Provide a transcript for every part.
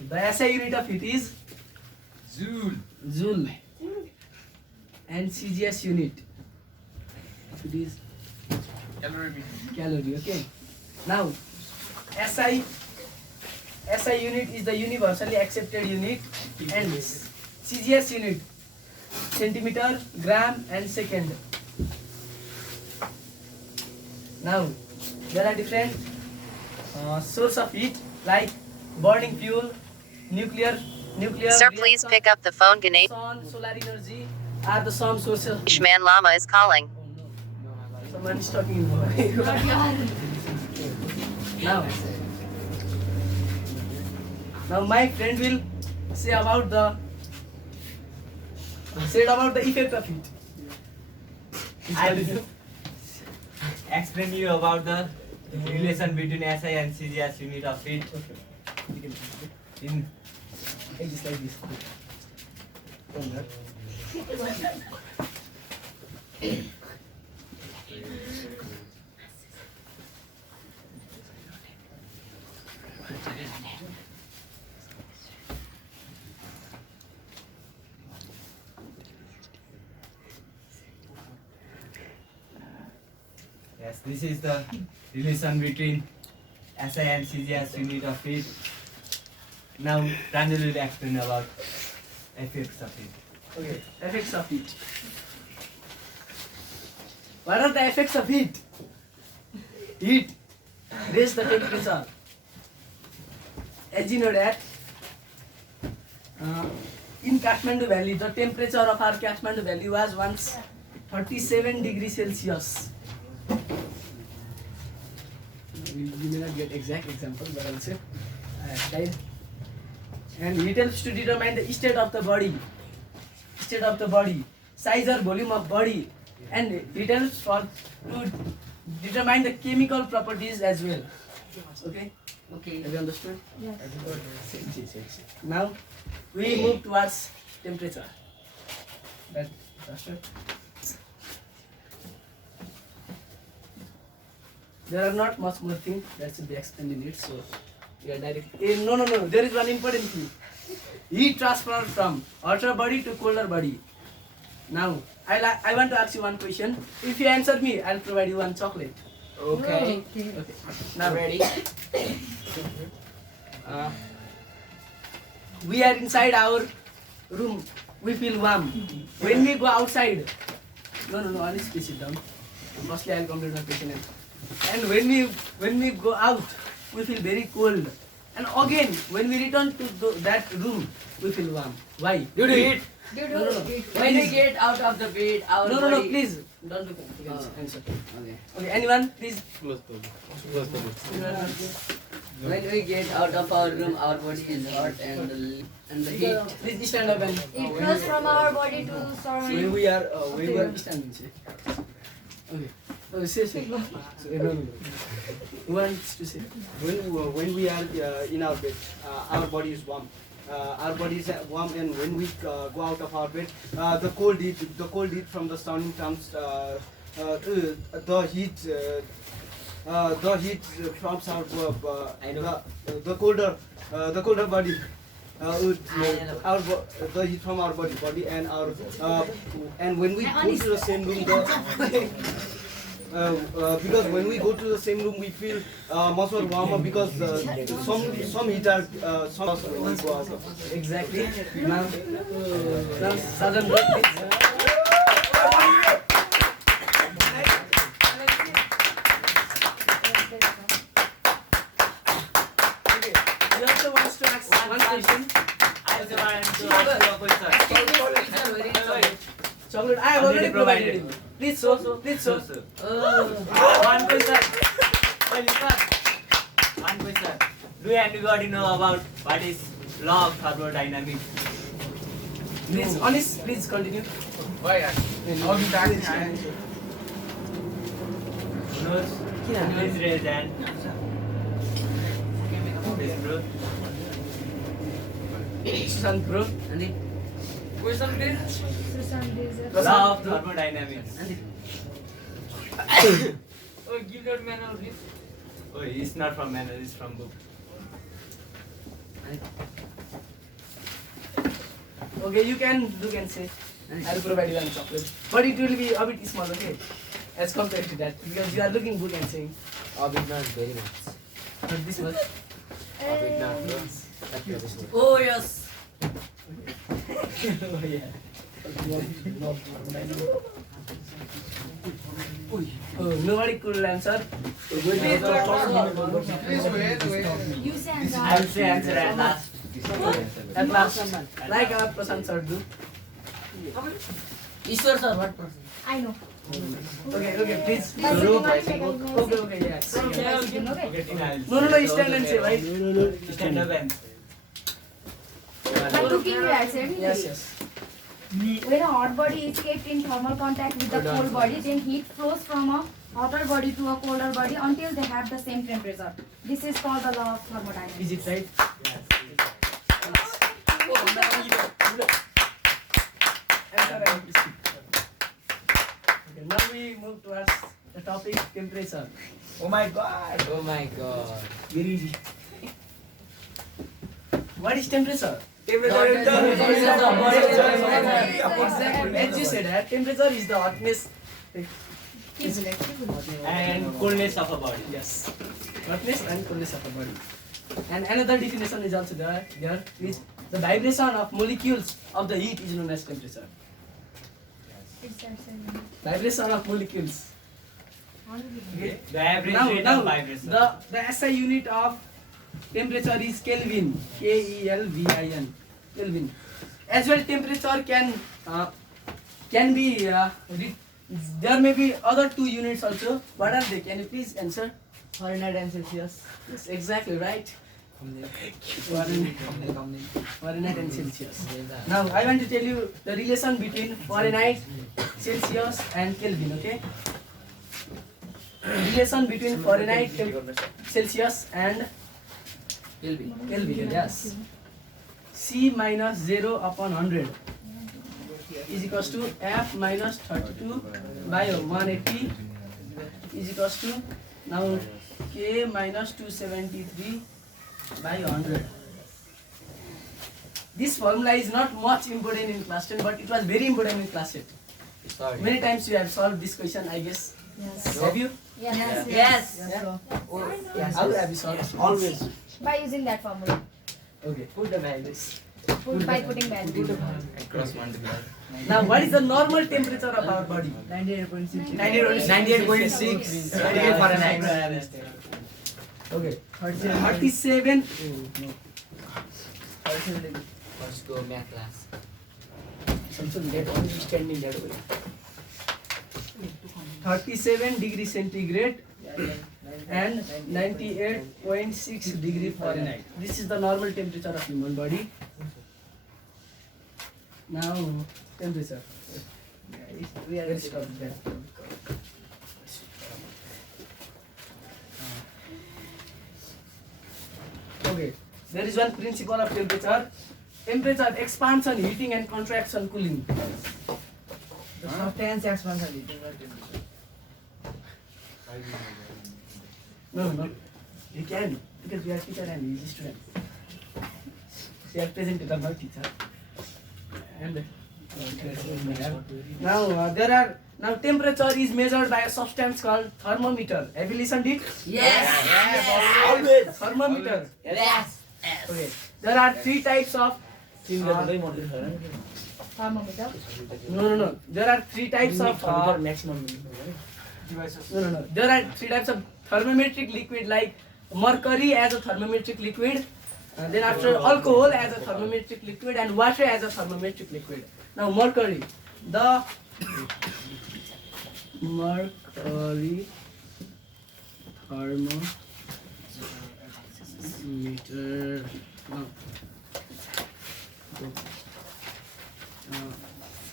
The SI unit of heat is Joule. And CGS unit. It is calorie. Okay. Now, SI unit is the universally accepted unit, and CGS unit centimeter, gram, and second. Now, there are different source of heat like burning fuel, nuclear. Sir, please pick up the phone. Ganesh Sun, solar energy are the some sources. Man Lama is calling. Oh no, someone is talking in Mumbai. Now my friend will say about the effect of heat. I will explain you about the relation between SI and CGS unit of heat. In Just like this. yes, this is the relation between SI and CGS unit of heat. Now Pranjal will explain about effects of heat. Okay, effects of heat. What are the effects of heat? Heat raise the temperature. As you know that in Kathmandu Valley, the temperature of our Kathmandu Valley was once 37 degrees Celsius. You may not get exact example, but I'll say time. And it helps to determine the state of the body, size or volume of body, and it helps to determine the chemical properties as well. Okay? Okay. Have you understood? Yes. Now we move towards temperature. That understood? There are not much more things that should be explained in it, so we are directly. No. There is one important thing. Heat transfer from hotter body to colder body. Now, I want to ask you one question. If you answer me, I'll provide you one chocolate. Okay. Okay. Now, Ready? we are inside our room. We feel warm. When we go outside, no, only please sit down. Firstly, I'll complete my question. And when we go out, we feel very cold. And again, when we return to that room, we feel warm. Why? Due to heat. No. When we get out of the bed, our No, body... please. Don't look at answer. Okay. Okay, anyone, please. When we get out of our room, our body is hot and the heat. Please stand up and. It flows from our body to When surrounding. we are standing. Okay. Oh, say. No. Who wants to say? When we are in our bed, our body is warm. Our body is warm, and when we go out of our bed, the cold heat from the surrounding comes. The heat from the colder body. The heat from our body and when we go to the same room, because when we go to the same room, we feel much more warmer because some heat are when we go out. Exactly. Now, Southern Bloc, please. Okay. He also wants to ask one question. I also want to ask you a question. Chocolate. I have already provided him. Please show. Please show. One question. One question. Do anybody know about what is law of thermodynamics? Please, honest. Please continue. Knows? Please raise hand. Please, bro. Sushant, bro. Law of thermodynamics. Oh, give that man a Oh, it's not from manual, it's from book. Okay, you can look and say, I'll provide you one chocolate. But it will be a bit small, okay? As compared to that. Because you are looking good and saying, Not very much. not this much. Oh yes. Oh, yeah. Oh, nobody could answer. You say answer. I will say answer at last. At last, like our Prashant sir do. Ishwar sir, what person? I know. Okay, please. By sitting on it, I Okay, yes. can by sitting, okay? Okay, Tina, I will No, stand and say, right? stand up and By cooking, you had said. Yes. When a hot body is kept in thermal contact with a cold body, then heat flows from a hotter body to a colder body until they have the same temperature. This is called the law of thermodynamics. Is it right? Answer right. Okay, now we move towards the topic temperature. oh my god. Oh my god. Very easy. What is temperature? Temperature. Exactly. As you said, temperature is the hotness And coolness of a body. yes, hotness and coolness of the body. And another definition is also there is the vibration of molecules of the heat is known as temperature. Vibration of molecules. Okay. The average rate Now of vibration. the SI unit of temperature is Kelvin. Kelvin. Kelvin. As well, temperature can be there may be other two units also. What are they? Can you please answer? Fahrenheit and Celsius. Yes, exactly right. Fahrenheit and Celsius. Now I want to tell you the relation between Fahrenheit, Celsius and Kelvin. Okay. Relation between Fahrenheit, Celsius and Kelvin. Yes. C minus 0 upon 100 is equals to F minus 32 by 180 is equals to now K minus 273 by 100. This formula is not much important in class 10, but it was very important in class 8. Sorry. Many times you have solved this question, I guess. Yes. Have you? Yes. Yes. Yes. How have you solved? Always. By using that formula. Okay. Put the values. By putting value. Cross multiply. Now, what is the normal temperature of our body? 98.6. 98.6 Fahrenheit. Okay. 37. Let's go math class. Something that only standing that way. 37 degrees centigrade and 98.6 degree Fahrenheit. This is the normal temperature of human body. Now, temperature. We are stop there. Okay, there is one principle of temperature. Temperature, expansion, heating and contraction, cooling. The substance expansion heating or temperature. No. You can, because we are teacher and he is student. We are presenter, not teacher. And now temperature is measured by a substance called thermometer. Have you listened it? Yes. Always. Thermometer. Yes. Okay. There are three types of. Thermometer. No. There are three types of. maximum. No. There are three types of thermometric liquid, like mercury as a thermometric liquid. Then after alcohol as a thermometric liquid and water as a thermometric liquid. Now mercury, the mercury thermometer. No.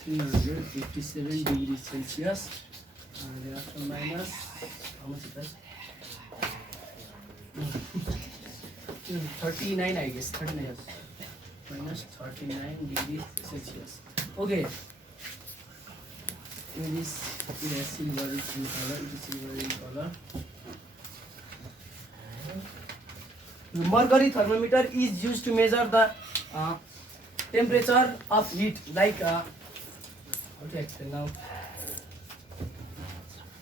357 degrees Celsius. Thereafter minus how much it was? 39, I guess. 39 minus 39 degrees Celsius. Okay. It is silver in color. It is silver in color. The mercury thermometer is used to measure the temperature of heat, like how to explain now?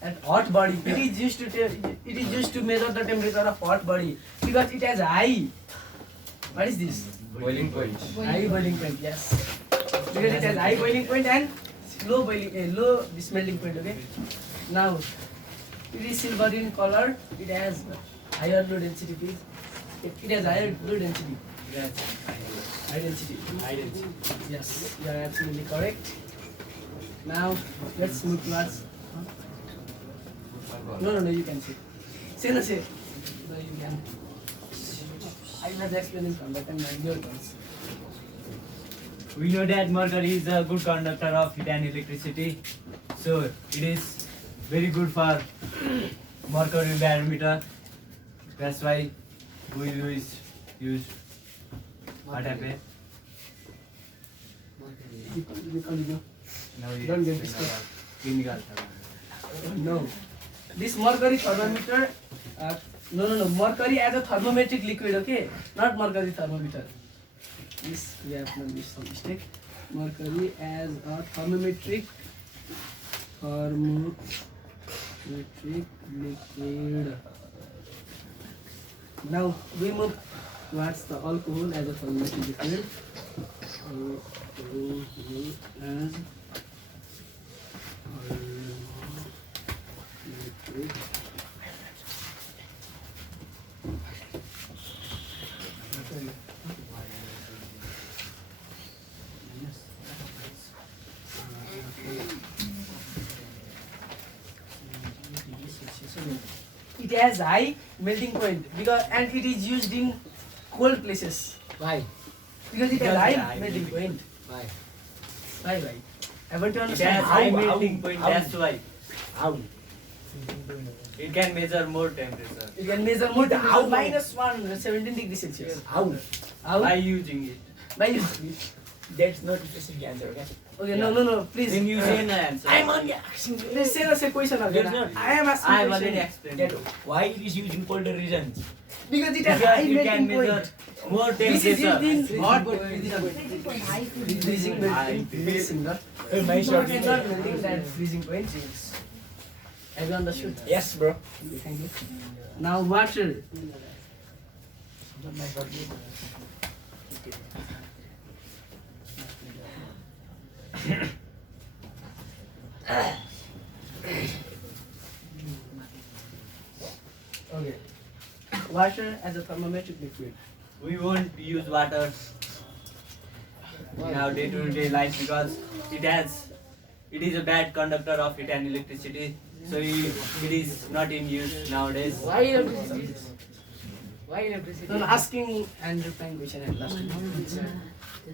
At hot body, it is used to measure the temperature of hot body because it has high. What is this? Boiling point. High boiling point. Yes. Because it has high boiling point and low this melting point. Okay. Now, it is silver in color. It has higher low density. Please. It has higher low density. Yes. High density. High density. Yes, you are absolutely correct. Now, let's move towards. No, you can say. Say. No, you can. I was explaining from that time. Your turns. We know that mercury is a good conductor of heat and electricity, so it is very good for mercury barometer. That's why we use what happened. You continue. Now we Don't get explain disturbed. about chemical thermometer. No. This mercury thermometer. No. Mercury as a thermometric liquid. Okay, not mercury thermometer. This we have done this some mistake. Mercury as a thermometric liquid. Now we move towards the alcohol as a thermometric liquid. Alcohol as liquid. It has high melting point and it is used in cold places. Why? Because it has high melting point. Why? Why? I want to It understand has how. high melting point. how? That's why How? it can measure more temperature You can measure more temperature minus 117 degrees Celsius. How? How? by using it. By using. That's not a specific answer, okay? Okay, no, please. Then you say no answer. I'm only asking you. Please say question again. That's not- I am asking I have question. already explained. That why it is used in colder regions? Because it has Because high you can melting measure point. more This is temperature. used in hot High freezing melting. Freezing, not My short not melting, that freezing point. Have you understood? Yes, bro. Thank you. Now water. Okay. Water as a thermometric liquid. We won't use water in our day-to-day life because it is a bad conductor of heat and electricity. So it is not in use nowadays. Why electricity? Why electricity? No, asking and replying question at last.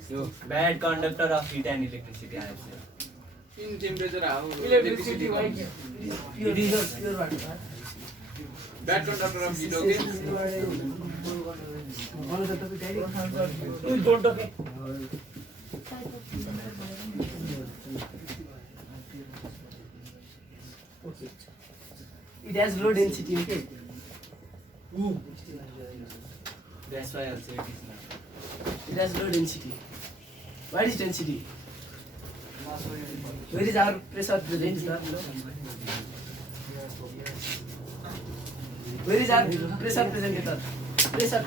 So bad conductor of heat and electricity, I have said. In temperature, how Electricity, why? Pure, It is- pure water. bad conductor of heat, okay? One of the topic I You don't okay? Okay. It has low density, okay? That's why I'll say it is not. It has low density. What is density? Where is our pressure present, sir? Where is our pressure present, sir? Pressure.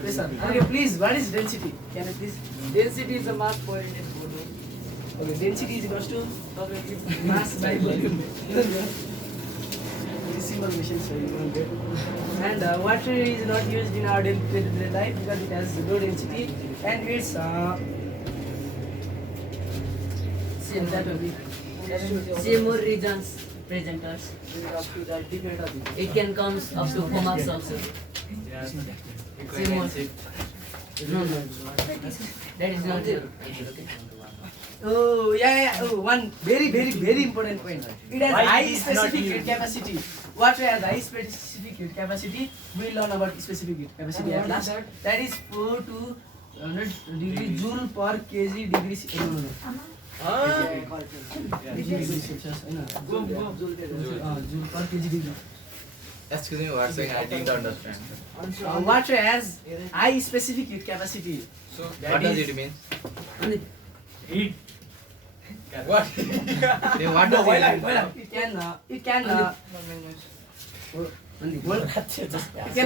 Pressure. Okay, please, what is density? Can you please? Density is a mass per unit volume. Okay, density is equals to mass by volume. Simple machine, so you won't get. And water is not used in our day-to-day life because it has low density and it's Same that will be Same more regions presenters. It can come up to 4 marks also. Yeah. Same No. That is not your answer, okay? Oh, yeah. Oh, one very important point. It has Why high it is not specific heat used? capacity. Water has high specific heat capacity. We learn about specific heat capacity And at what is last. that? That is 4 to 100 degree joule per kg degree. No. Degree Celsius. Joule per kg degree. Excuse me, what saying? I didn't understand. Water has high specific heat capacity. So, That what does is- it mean? Heat. What? Then what does it mean? It can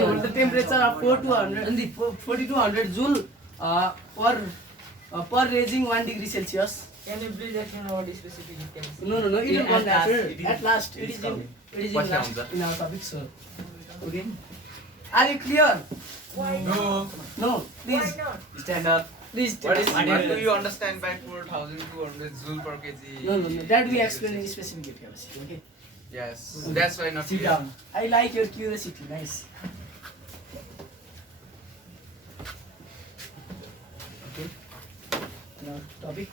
hold the temperature of 4200 joule per raising 1 degree Celsius. Can you please explain what is specific heat capacity? No, it will At come last, later. it is- At last, it it is is coming. What last comes? in our topic, sir. Okay. Are you clear? No. No, please. Stand up. Please. What tell us. do you understand by 4200 joule per kg? No. That we explain in specific heat capacity. Okay. Yes. That's why not Sit clear. down. I like your curiosity. Nice. Okay. Now topic.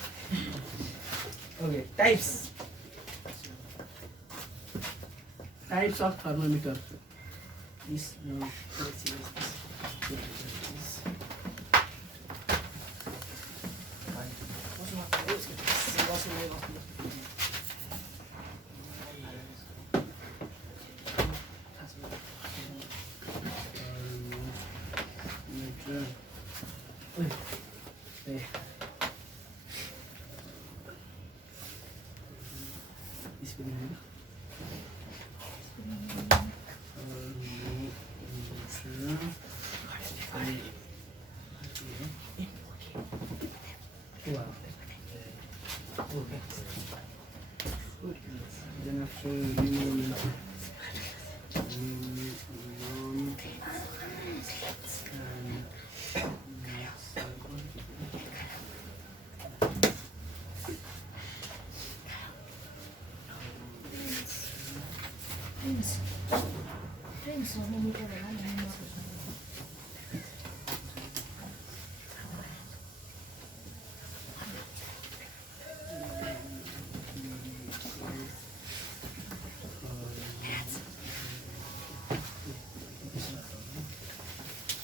Okay. Types of thermometer. This no. Let's see this.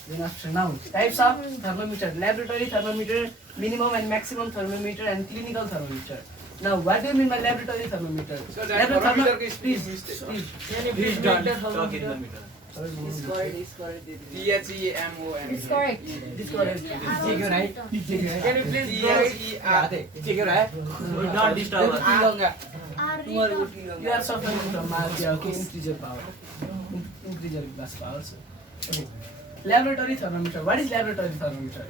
Then after now, types of thermometer: laboratory thermometer, minimum and maximum thermometer, and clinical thermometer. Now, what do you mean by laboratory thermometer? So that thermometer is please. Can you Please please don't make the talk in the thermometer? middle. It's correct. THEMOM. It's correct. This correct. Can you please draw it? Don't disturb us. You are suffering from malaria. Okay, increase your power. Increase your glass power also. Okay. Laboratory thermometer. What is laboratory thermometer?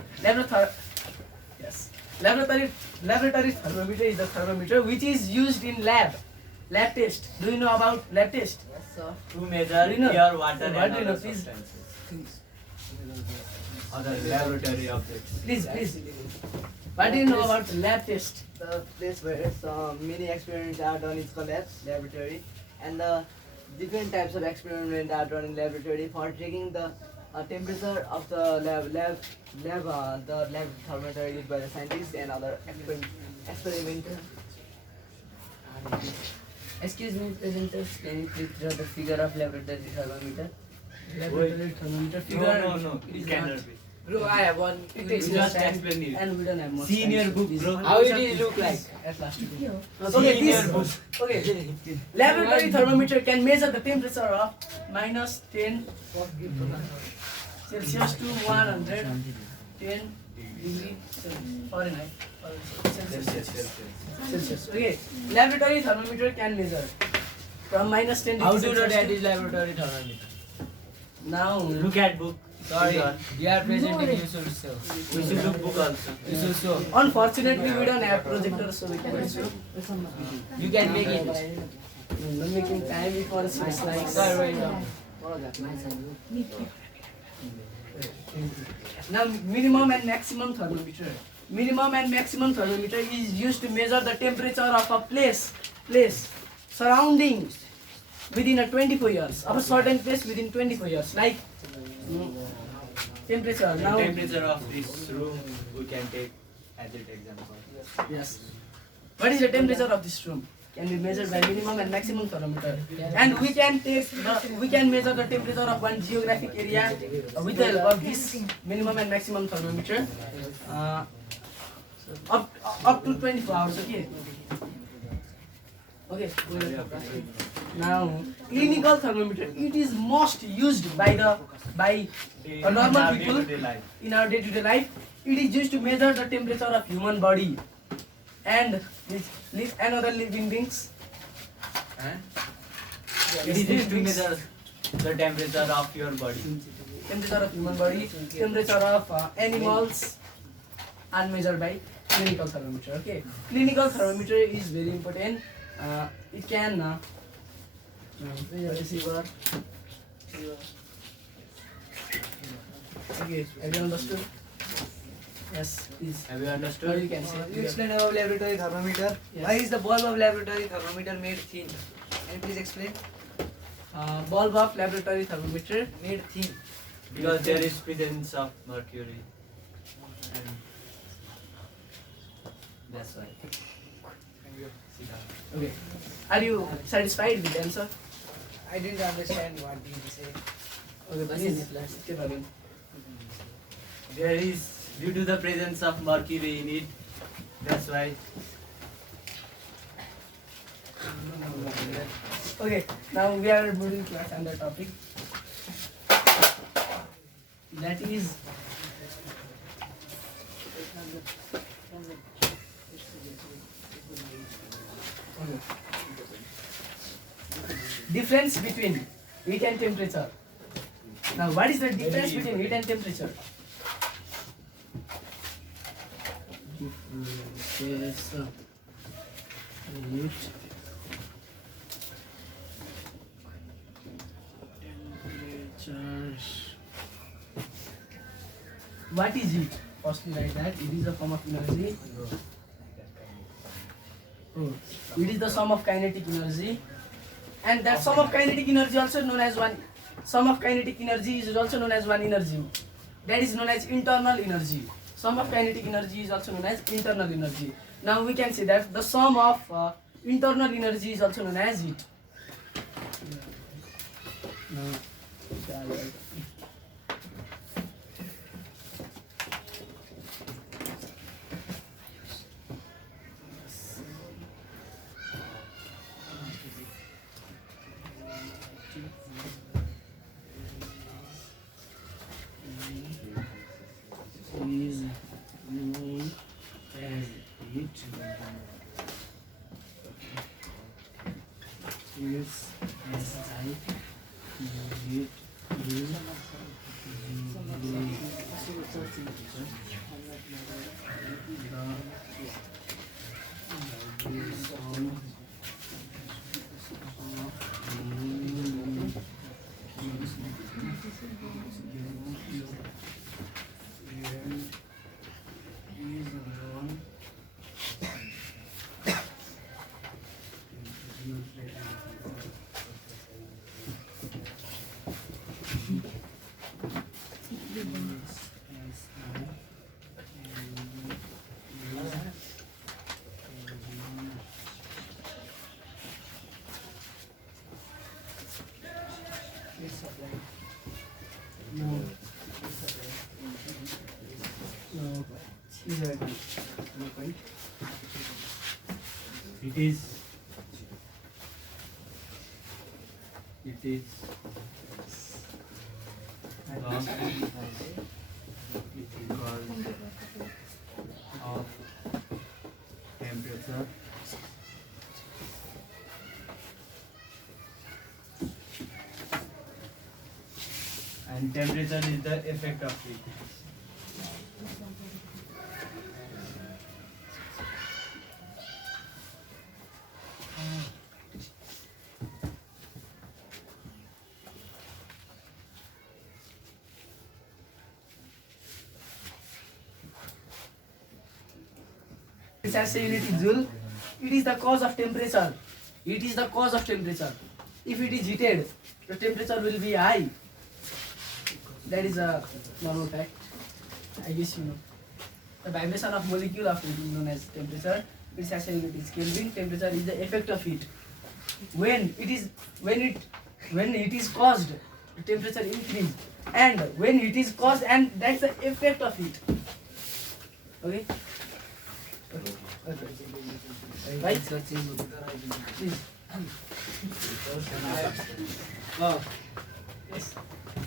Laboratory thermometer is the thermometer which is used in lab test. Do you know about lab test? Yes, sir. To measure Do you know? pure water What and do you know, other please? substances. Other laboratory objects. Please. What do you know about lab test? The place where many experiments are done is called laboratory, and the different types of experiments are done in laboratory for checking the temperature of the lab thermometer used by the scientists and other experimenters. Excuse me, presenters. Can you please draw the figure of laboratory thermometer? Laboratory thermometer figure. No. It cannot be. Bro, I have one. It takes You just time, explain it. and we don't have much See in time, your so book, please- bro. How it is look like? At last. See Okay, in your this. book. Okay. Laboratory thermometer can measure the temperature of -10 Celsius to 110 degree Fahrenheit. Celsius. Okay. Laboratory thermometer can measure from -10 How degrees to know Celsius that to- is laboratory thermometer? Now, Look at book. Sorry, This one. you are presenting, you should show. We should look book also. You should show. unfortunately, we don't have projector, so we cannot show. You can make it. No making time before it's like. Sorry, right now. Now, minimum and maximum thermometer. Minimum and maximum thermometer is used to measure the temperature of a place surrounding within a 24 years of a certain place within 24 years. Like temperature. The Now, temperature of this room we can take as an example. yes. What is the temperature of this room? Can be measured by minimum and maximum thermometer, and we can measure the temperature of one geographic area with the help of this minimum and maximum thermometer up to 24 hours. Okay. Now, clinical thermometer. It is most used by normal people in our day-to-day life. It is used to measure the temperature of human body and another living beings. It is used to measure the temperature of your body. Temperature of human body, temperature of animals are measured by clinical thermometer. Okay, clinical thermometer is very important. It can receiver. Okay, have you understood? Yes, please. Have you Now understood? you can say. You explained about laboratory thermometer. Yes. Why is the bulb of laboratory thermometer made thin? Can you please explain? Bulb of laboratory thermometer. Made thin. Because there is presence of mercury. And that's why. Okay, are you satisfied with the answer? I didn't understand what did you say. Okay, please. Keep going. There is, due to the presence of mercury in it, that's why. Okay, now we are moving to another topic. That is difference between heat and temperature. Now, what is the difference between heat and temperature? Difference of heat. What is it? Firstly, write that it is a form of energy. Oh, it is the sum of kinetic energy, and that sum of kinetic energy also known as one. Sum of kinetic energy is also known as one energy. That is known as internal energy. Sum of kinetic energy is also known as internal energy. Now we can say that the sum of internal energy is also known as heat. Is known as heat. Is SI heat is It is loss because of temperature and temperature is the effect of heat. It's as a unit is joule. It is the cause of temperature. It is the cause of temperature. If it is heated, the temperature will be high. That is a normal fact. I guess you know. The vibration of molecule of heat is known as temperature. Its SI unit is Kelvin. Temperature is the effect of heat. When it is caused, the temperature increase, and when it is caused, and that's the effect of heat. Okay. Okay. Right? Please.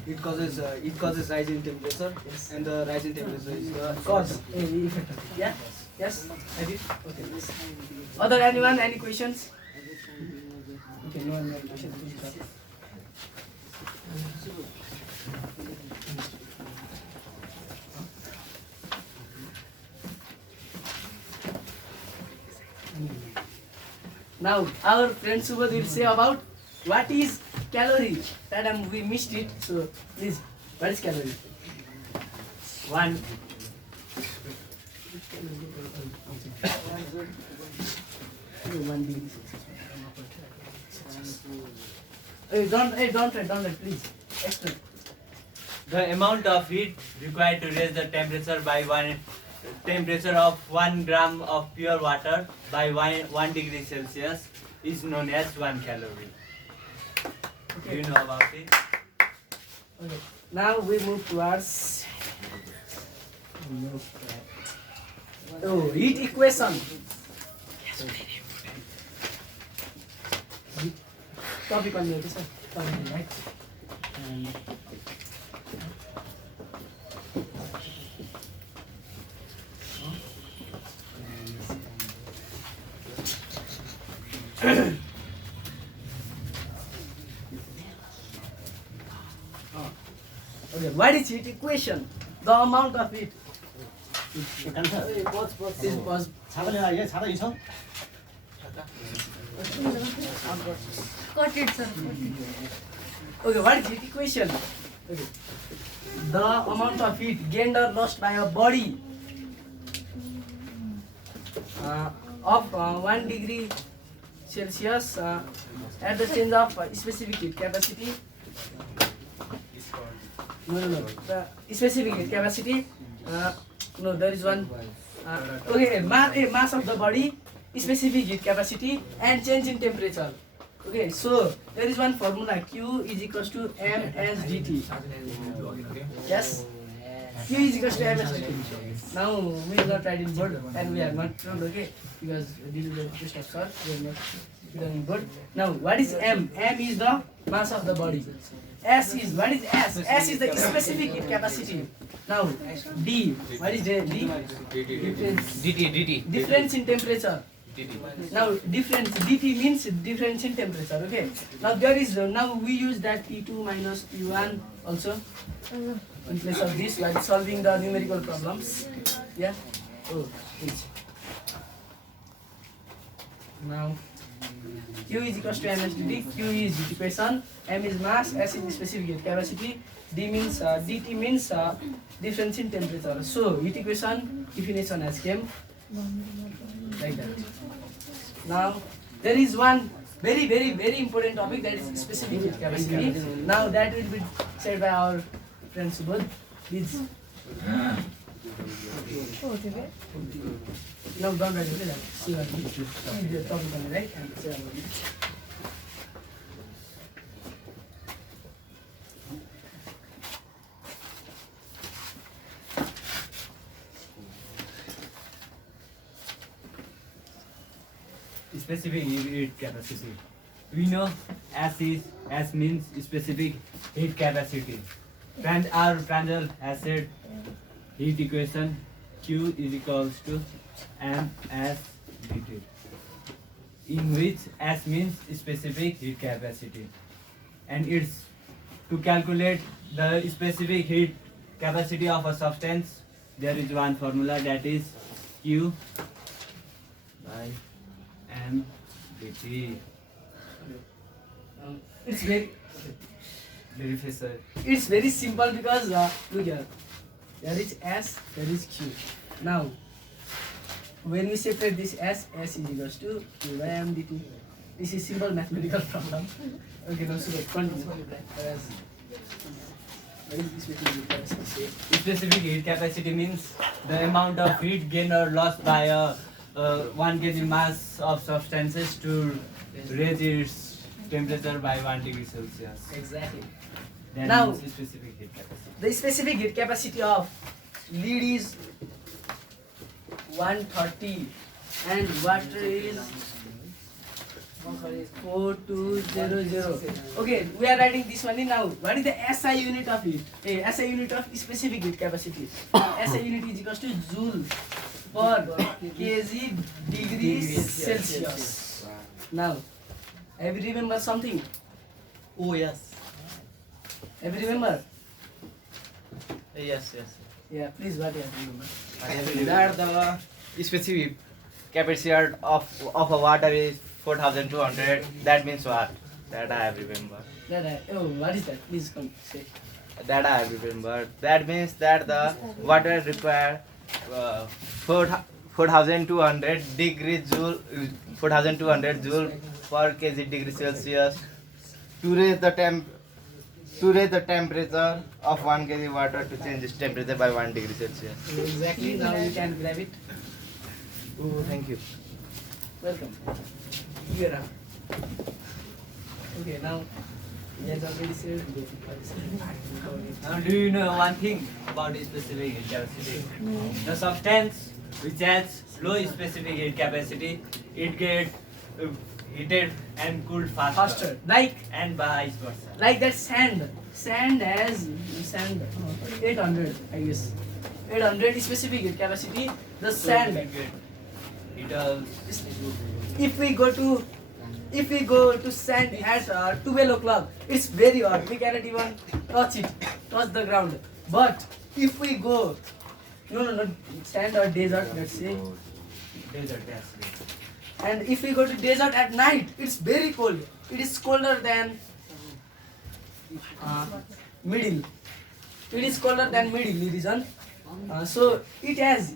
It causes rise in temperature, and the rise in temperature is the Cause. Yeah? Yes? I did? Okay. Other anyone? Any questions? Okay, no any questions. Please start. Now, our friend Subodh will say about what is calorie. That we missed it. So, please, what is calorie? One. Don't try, please. Explain. The amount of heat required to raise the temperature by temperature of 1 gram of pure water by 1 degree Celsius is known as 1 calorie. Do you know about it? Okay. Now we move towards heat equation. Topic on the topic, right? And okay, what is heat equation? The amount of heat. Pause. Got it, sir. Okay, what is heat equation? Okay. The amount of heat gained or lost by a body of 1 degree Celsius at the change of specific heat capacity. No. The specific heat capacity. No, there is one. Okay, mass of the body, specific heat capacity, and change in temperature. Okay, so there is one formula. Q is equals to ms dt. Yes. Q is equals to ms dt. Now we will not write in board, and we are not told, okay, because this is the request of sir. We are not written in board. Now what is m? M is the mass of the body. S is, what is S? S is the specific heat capacity. Now D, what is D? DT. Difference in temperature. Now difference, dt means difference in temperature. Okay. Now there is, now we use that T2 minus T1 also in place of this while solving the numerical problems. Yeah. Oh, please. Now Q is equals to ms dt. Q is heat equation. M is mass. S is specific heat capacity. D means dt means difference in temperature. So heat equation definition has came like that. Now there is one very important topic, that is specific heat capacity. Now that will be said by our friend Subodh. Please. No, don't write it. See what the topic on the right and say about it. Specific heat capacity. We know S means specific heat capacity. And our Pranjal has said heat equation Q is equals to ms dt, in which S means specific heat capacity, and it's to calculate the specific heat capacity of a substance. There is one formula, that is Q by m dt. It's very Professor. It's very simple because look here, there is S, there is Q. Now when we separate this S is equals to Q by m dt. This is simple mathematical problem. Okay, now so continue. Specific heat capacity means the amount of heat gained or lost by a 1 kg mass of substances to raise its temperature by 1 degree Celsius. Exactly. That Now, means specific heat capacity. The specific heat capacity of lead is 130 and water is 4200. Okay, we are writing this one in now. What is the SI unit of it? SI unit of specific heat capacity. SI unit is equals to joule per kg degrees Celsius. Now, have you remember something? Oh yes. Have you remember? Yes. Yeah, please, what you have to remember? That the specific capacity of a water is 4,200. That means what? That I have remembered. What is that? Please come say. That I have remembered. That means that the water require 4,200 degrees joule, 4,200 joule per kg degree Celsius to raise the temperature of 1 kg water to change its temperature by 1 degree Celsius. Exactly. Now you can grab it. Oh, thank you. Welcome. Here. Okay, now. Yes, already said. Now, do you know one thing about specific heat capacity? The substance which has low specific heat capacity, it gets heated and cooled faster. Like Vice versa. Like that sand. Sand 800, I guess. 800 specific heat capacity. The sand. If we go to sand at 12 o'clock, it's very hot. We cannot even touch the ground. But if we go, no, sand or desert, let's say. Desert, yes. And if we go to desert at night, it's very cold. It is colder than middle. It is colder than middle region. So it has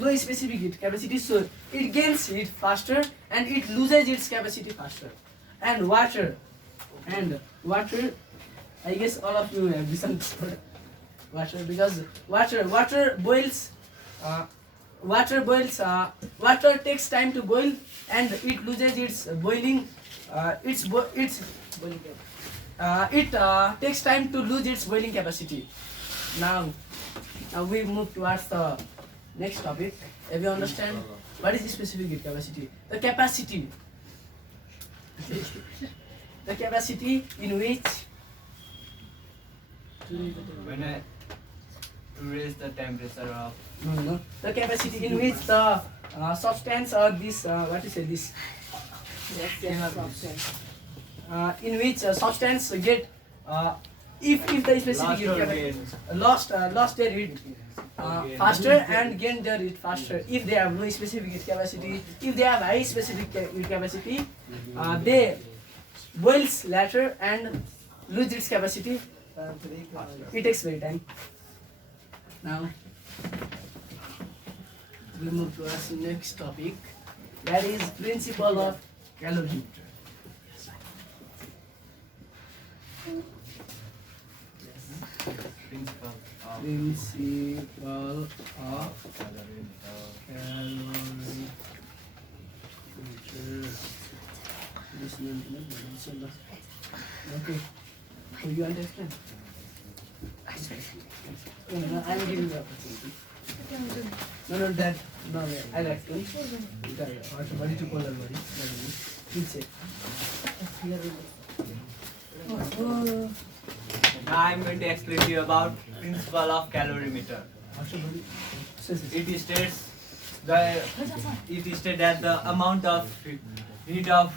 low specific heat capacity. So it gains heat faster and it loses its capacity faster. And water, I guess all of you have listened to water because water boils. Water takes time to boil and it loses its boiling. It takes time to lose its boiling capacity. Now we move towards the next topic. Have you understand what is the specific heat capacity? The capacity in which To raise the temperature of the capacity in which the substance or this in which substance get if the specific heat capacity lost their heat faster and gain their heat faster. If they have low specific heat capacity, if they have high specific heat capacity, they boils later and lose its capacity. It takes very time. Now we move to our next topic, that is principle of calorimeter. principle of Principle of calorimeter. Okay. So you understand? No, I'm giving you opportunity. No, I like to. Body to polar body. Please check. Now I'm going to explain to you about principle of calorimeter. It states that the amount of heat of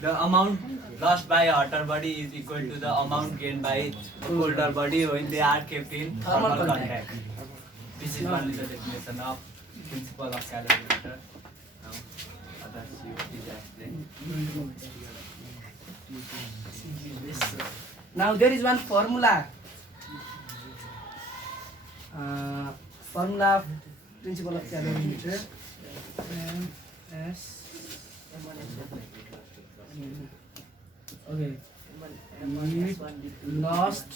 the amount lost by a hotter body is equal to the amount gained by a colder body when they are kept in thermal contact. This is one of the definition of principle of calorimeter. Now, others you please explain. Now there is one formula. Formula of principle of calorimeter. Okay. Heat lost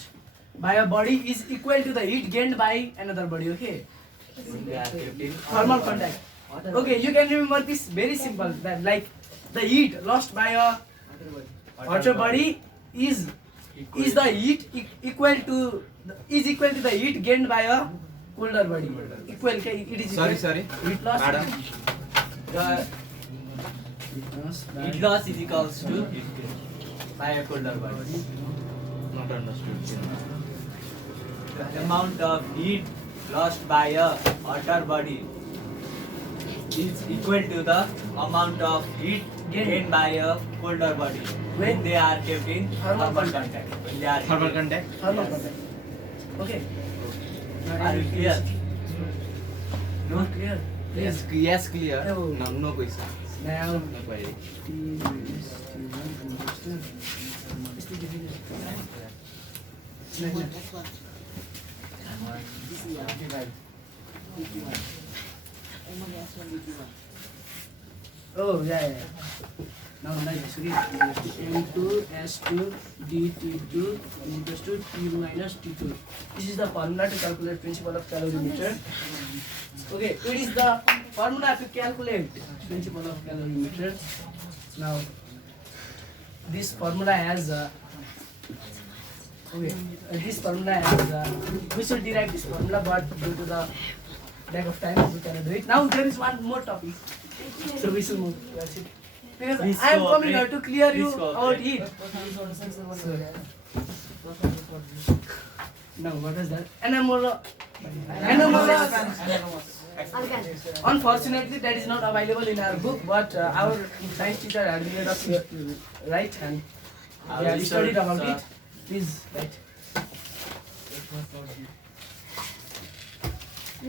by a body is equal to the heat gained by another body. Okay. When they are kept in Thermal contact. Okay, you can remember this very simple. That like the heat lost by a hotter body is the heat equal to the heat gained by a colder body. Equal, okay, it is equal. Sorry. Heat loss. Madam. Heat loss is equals to by a colder body. Not understood. The amount of heat lost by a hotter body is equal to the amount of heat gained by a colder body when they are kept in thermal contact. When they are Thermal contact. Thermal contact. Okay. Are you clear? Not clear. Yes, yes, clear. No. No question. Now, No query. oh yeah. Now nice. M2 S2 DT2 is equals to T minus T2. This is the formula to calculate principle of calorimeter. Okay, it is the formula to calculate principle of calorimeter. Now, this formula has we should derive this formula, but due to the lack of time, we cannot do it. Now there is one more topic, so we should move. That's it. Because Please I am coming here cooperate. to clear you Please about cooperate. heat. No, what is that? Anomalous. Unfortunately, that is not available in our book, but our science teacher had made us write, and we have studied about it. Please write.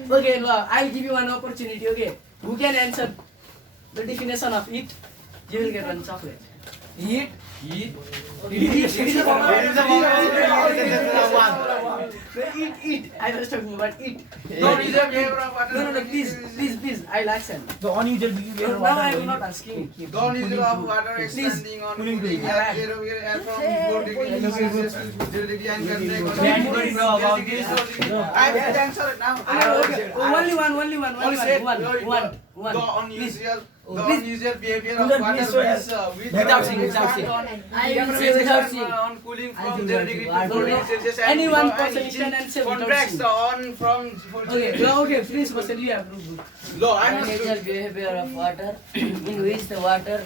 Okay, Noah, I will give you one opportunity. Okay, who can answer the definition of heat? You will get one chocolate. Heat. Heat. Eat. I was talking about eat. Non-usual behavior of water. No, please. I listen. The unusual behavior Now I am not asking. Non-usual of water extending on cooling air from 4 degrees Celsius to 0 degree and contact. Anybody know about this? I will answer it now. Okay. Only one. The unusual behavior of Please, water please, is without saying. I will say without saying. on cooling I from will 0 do degree that. to 4 degrees Celsius and Any one and person it can answer without contracts saying. on from 4 Okay, please, person, you have proof. Low, I Unusual must behavior of water in which the water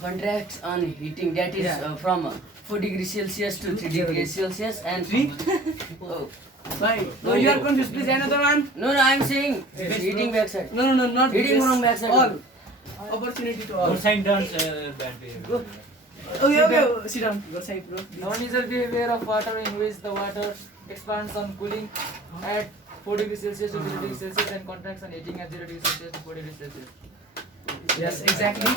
contracts on heating, that is from 4 degrees Celsius to 3 degrees Celsius and 3? Oh. Why? No, you are confused. Please, another one. No, I am saying heating backside. No, not Heating this. from backside. All. Opportunity to all. Your sign turns bad behavior. Okay, sit down. Your side, bro. Non-usual behavior of water in which the water expands on cooling at 4 degrees Celsius to 0 degrees Celsius and contracts on heating at 0 degrees Celsius to 4 degrees Celsius. Yes, exactly.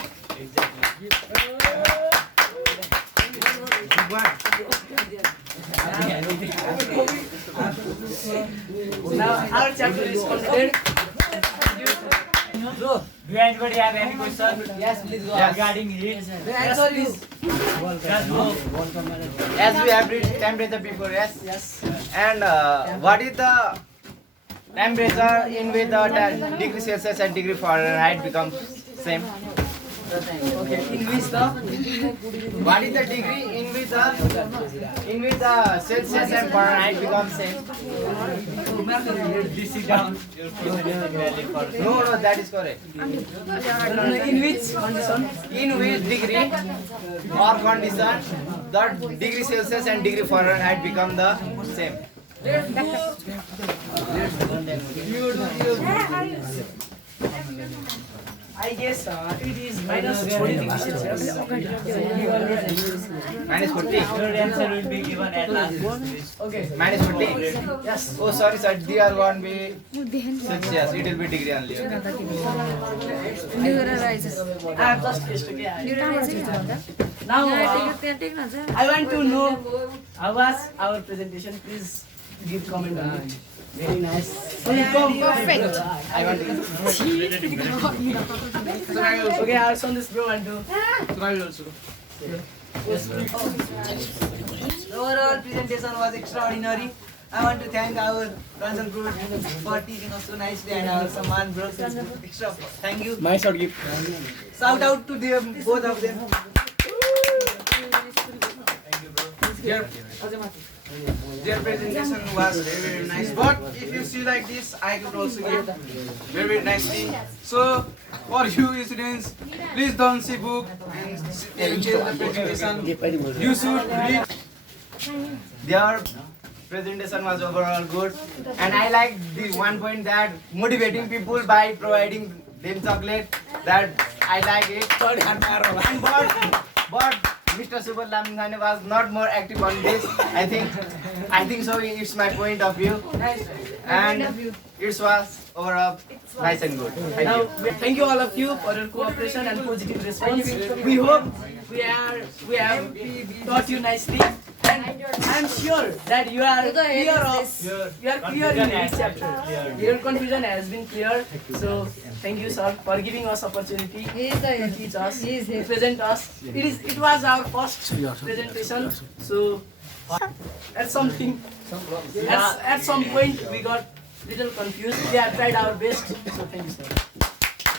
Now our chapter is completed. So, do anybody have any question? Yes, please go. Regarding heat? Answer is Just go. As we have read temperature before, yes? yes. And what is the temperature in which the degree Celsius and degree Fahrenheit become same? Okay, in which the What is the degree in which the Celsius and Fahrenheit become same? Please sit down. Your question is valid for No, that is correct. in which condition? In which degree or condition the degree Celsius and degree Fahrenheit become the same? I guess it is minus 40 degrees Celsius. Minus 40. Your answer will be given at last. Okay. Minus 40. Yes. Oh, sorry, sir. There won't be Celsius. It will be degree only. I have just guessed. Okay. Now I want to know how was our presentation. Please give comment on it. Very nice. Perfect. I want to. Okay, I'll send this bro and do. The overall presentation was extraordinary. I want to thank our Pranjal bro for teaching us so nicely and our Samman bro. Extra. Thank you. My short gift. Shout out to them, both of them. Thank you, bro. their presentation was very, very nice. But if you see like this, I could also give very, very nicely. So for you students, please don't see book and change the presentation. You should read. Their presentation was overall good, and I like the one point that motivating people by providing them chocolate. That I like it. And but Mr. Subal Lamichhane was not more active on this. I think so. It's my point of view, and it was overall nice and good. Thank Now, you. thank you all of you for your cooperation and positive response. We hope we have taught you nicely, and I am sure that you are clear in each chapter. Your confusion has been clear. So thank you, sir, for giving us opportunity to teach us, to present us. It was our first presentation. So at some point we got little confused. We have tried our best. So thank you, sir.